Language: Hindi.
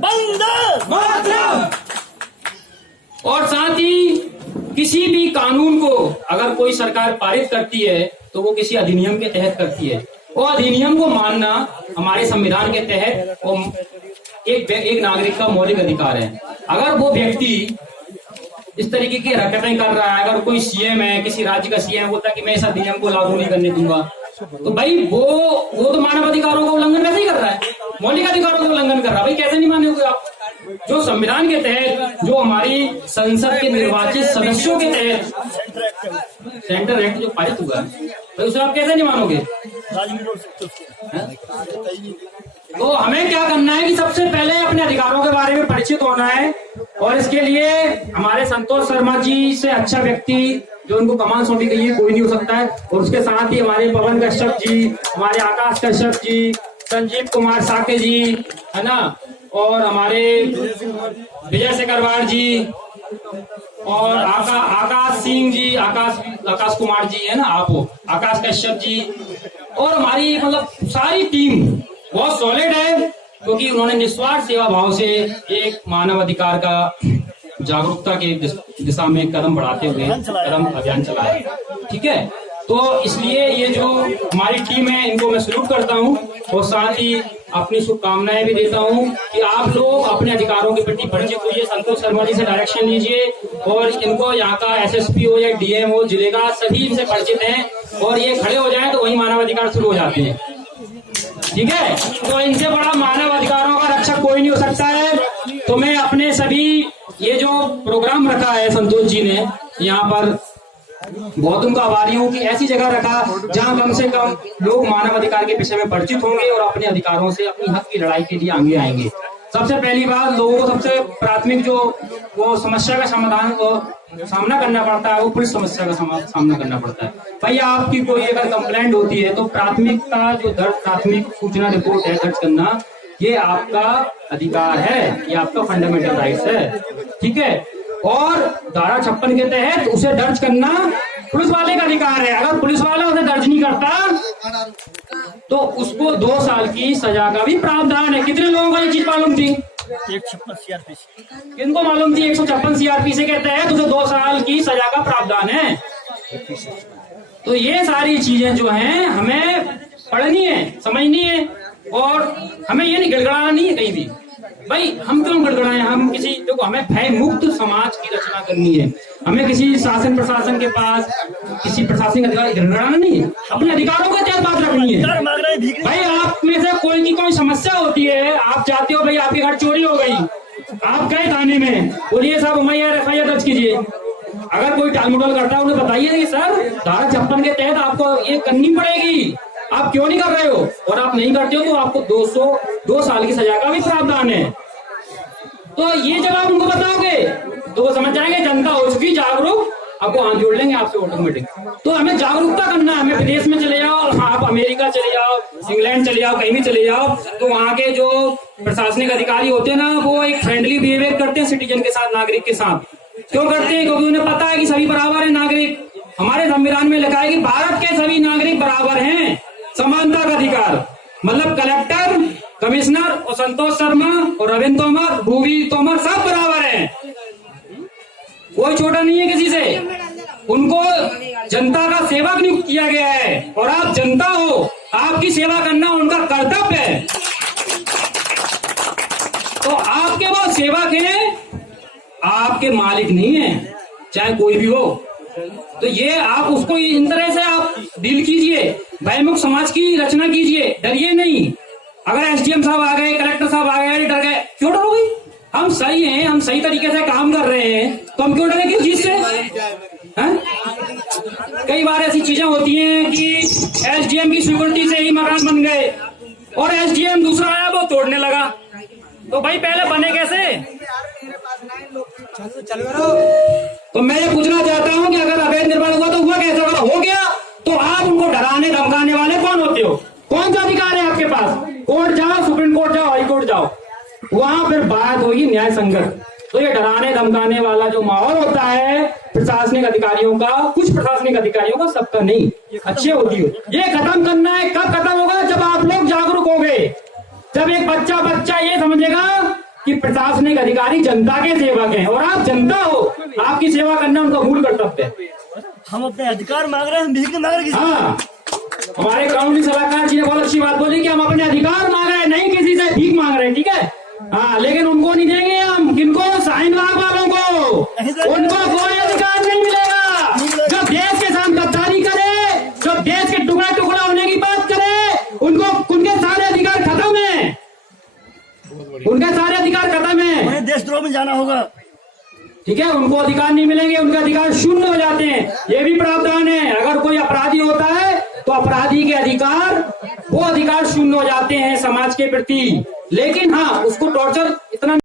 वंदे मातरम। और साथ ही किसी भी कानून को अगर कोई सरकार पारित करती है तो वो किसी अधिनियम के तहत करती है, और अधिनियम को मानना हमारे संविधान के तहत वो एक नागरिक का मौलिक अधिकार है। अगर वो व्यक्ति इस तरीके की हरकतें कर रहा है, अगर कोई सीएम है, किसी राज्य का सीएम बोलता है कि मैं इस अधिनियम को लागू नहीं करने दूंगा, तो भाई वो तो मानव अधिकारों का उल्लंघन वैसे ही कर रहा है, मौलिक अधिकारों का उल्लंघन कर रहा है। भाई कैसे नहीं मानोगे आप? जो संविधान के तहत, जो हमारी संसद के निर्वाचित सदस्यों के तहत सेंटर एक्ट जो पारित हुआ है, तो उसे आप कैसे नहीं मानोगे? तो हमें क्या करना है कि सबसे पहले अपने अधिकारों के बारे में परिचित होना है, और इसके लिए हमारे संतोष शर्मा जी से अच्छा व्यक्ति जो उनको कमान सौंपी गई है कोई नहीं हो सकता है। और उसके साथ ही हमारे पवन कश्यप जी, हमारे आकाश कश्यप जी, संजीव कुमार साके जी, है ना, और हमारे विजय शेखरवार जी, और आकाश सिंह जी, आकाश कुमार जी, है ना, आप आकाश कश्यप जी, और हमारी मतलब सारी टीम बहुत सॉलिड है, क्योंकि उन्होंने निस्वार्थ सेवा भाव से एक मानव अधिकार का जागरूकता के दिशा में कदम बढ़ाते हुए कदम अभियान चलाया। ठीक है, तो इसलिए ये जो हमारी टीम है इनको मैं सल्यूट करता हूँ, और साथ ही अपनी शुभकामनाएं भी देता हूँ कि आप लोग अपने अधिकारों के प्रति परिचित होइए, संतोष शर्मा जी से डायरेक्शन लीजिए, और इनको यहाँ का एसएसपी हो या डीएम हो, जिले का, सभी इनसे परिचित हैं, और ये खड़े हो जाए तो वही मानव अधिकार शुरू हो जाते हैं। ठीक है, तो इनसे बड़ा मानव अधिकारों का रक्षक कोई नहीं हो सकता है। तो मैं अपने सभी ये जो प्रोग्राम रखा है संतोष जी ने यहाँ पर, बहुत उनका आभारी हूँ कि ऐसी जगह रखा जहाँ कम से कम लोग मानव अधिकार के विषय में परिचित होंगे और अपने अधिकारों से, अपनी हक की लड़ाई के लिए आगे आएंगे। सबसे पहली बात, लोगों को सबसे प्राथमिक जो वो समस्या का समाधान को सामना करना पड़ता है, वो पुलिस समस्या का सामना करना पड़ता है। भाई आपकी कोई अगर कंप्लेंट होती है तो प्राथमिकता जो प्राथमिक सूचना रिपोर्ट है दर्ज करना, ये आपका अधिकार है, ये आपका फंडामेंटल राइट्स है। ठीक है, और धारा 56 के तहत उसे दर्ज करना पुलिस वाले का अधिकार है। अगर पुलिस वाला उसे दर्ज नहीं करता तो उसको 2 साल की सजा का भी प्रावधान है। कितने लोगों को ये चीज मालूम थी? 156 सीआरपीसी। किनको मालूम थी? 156 सीआरपीसी के तहत उसे 2 साल की सजा का प्रावधान है। तो ये सारी चीजें जो हैं हमें पढ़नी है, समझनी है, और हमें ये नहीं गड़गड़ाना नहीं है कहीं भी। भाई हम क्यों गड़गड़ाएं? हम किसी, देखो, हमें भय मुक्त समाज की रचना करनी है। हमें किसी शासन प्रशासन के पास, किसी प्रशासनिक अधिकारी गड़गड़ाना नहीं है, अपने अधिकारों के तहत बात रखनी है। भाई आप में से कोई की कोई समस्या होती है, आप चाहते हो भाई आपके घर चोरी हो गई, आप गए थाने में, बोलिए साहब हमारी एफआईआर दर्ज कीजिए। अगर कोई टालमटोल करता है उन्हें बताइए कि सर धारा 56 के तहत आपको ये करनी पड़ेगी, आप क्यों नहीं कर रहे हो, और आप नहीं करते हो तो आपको 2 साल की सजा का भी प्रावधान है। तो ये जब आप उनको बताओगे तो वो समझ जाएंगे जनता हो चुकी जागरूक, आपको हाथ जोड़ लेंगे आपसे ऑटोमेटिक। तो हमें जागरूकता करना है, हमें विदेश में चले जाओ, आप अमेरिका चले जाओ, इंग्लैंड चले जाओ, कहीं भी चले जाओ, तो वहाँ के जो प्रशासनिक अधिकारी होते हैं ना, वो एक फ्रेंडली बिहेवियर करते हैं सिटीजन के साथ, नागरिक के साथ। क्यों करते हैं? क्योंकि उन्हें पता है कि सभी बराबर है नागरिक। हमारे संविधान में लिखा है कि भारत के सभी नागरिक बराबर हैं, समानता का अधिकार। मतलब कलेक्टर, कमिश्नर और संतोष शर्मा और रविंद्र तोमर, भूवी तोमर सब बराबर हैं, कोई छोटा नहीं है किसी से। उनको जनता का सेवक नियुक्त किया गया है, और आप जनता हो, आपकी सेवा करना उनका कर्तव्य है। तो आपके वो सेवक हैं, आपके मालिक नहीं है, चाहे कोई भी हो। तो ये आप उसको इन तरह से आप डील कीजिए, भयमुक्त समाज की रचना कीजिए, डरिए नहीं। अगर एसडीएम साहब आ गए, कलेक्टर साहब आ गए, डर गए, क्यों डरोगे? हम सही हैं, हम सही तरीके से काम कर रहे हैं, तो हम क्यों डरे किस चीज से? कई बार ऐसी चीजें होती हैं कि एसडीएम की सिक्योरिटी से ही मकान बन गए, और एसडीएम दूसरा आया वो तोड़ने लगा। तो भाई पहले बने कैसे? तो मैं ये पूछना चाहता हूँ कि अगर अवैध निर्माण हुआ तो हुआ कैसे? अगर हो गया तो आप उनको डराने धमकाने वाले कौन होते हो? कौन सा अधिकार है आपके पास? कोर्ट जाओ, सुप्रीम कोर्ट जाओ, हाई कोर्ट जाओ, वहां फिर बात होगी न्याय संगत। तो ये डराने धमकाने वाला जो माहौल होता है प्रशासनिक अधिकारियों का, कुछ प्रशासनिक अधिकारियों का, सबका नहीं, अच्छे होती है, ये खत्म करना है। कब खत्म होगा? जब आप लोग जागरूक हो गए, जब एक बच्चा ये समझेगा कि प्रशासनिक अधिकारी जनता के सेवक हैं और आप जनता हो, आपकी सेवा करना उनका मूल कर्तव्य है। हम अपने अधिकार मांग रहे हैं, हम भीख मांग रहे हैं किसी से। हाँ, हमारे कानूनी सलाहकार जी ने बहुत अच्छी बात बोली कि हम अपने अधिकार मांग रहे हैं, नहीं किसी से भीख मांग रहे हैं, ठीक है। हाँ, लेकिन उनको नहीं देंगे हम, किनको? शाहीन बाग वालों को, उनको कोई अधिकार नहीं मिलेगा। जो देश के साथ गद्दारी करे, जो देश के टुकड़ा टुकड़ा होने की बात करे, उनको उनके सारे अधिकार खत्म है, उनके सारे अधिकार खत्म है। उन्हें देशद्रोह में जाना होगा। ठीक है, उनको अधिकार नहीं मिलेंगे, उनके अधिकार शून्य हो जाते हैं। ये भी प्रावधान है, अगर कोई अपराधी होता है तो अपराधी के अधिकार, वो अधिकार शून्य हो जाते हैं समाज के प्रति। लेकिन हाँ, उसको टॉर्चर इतना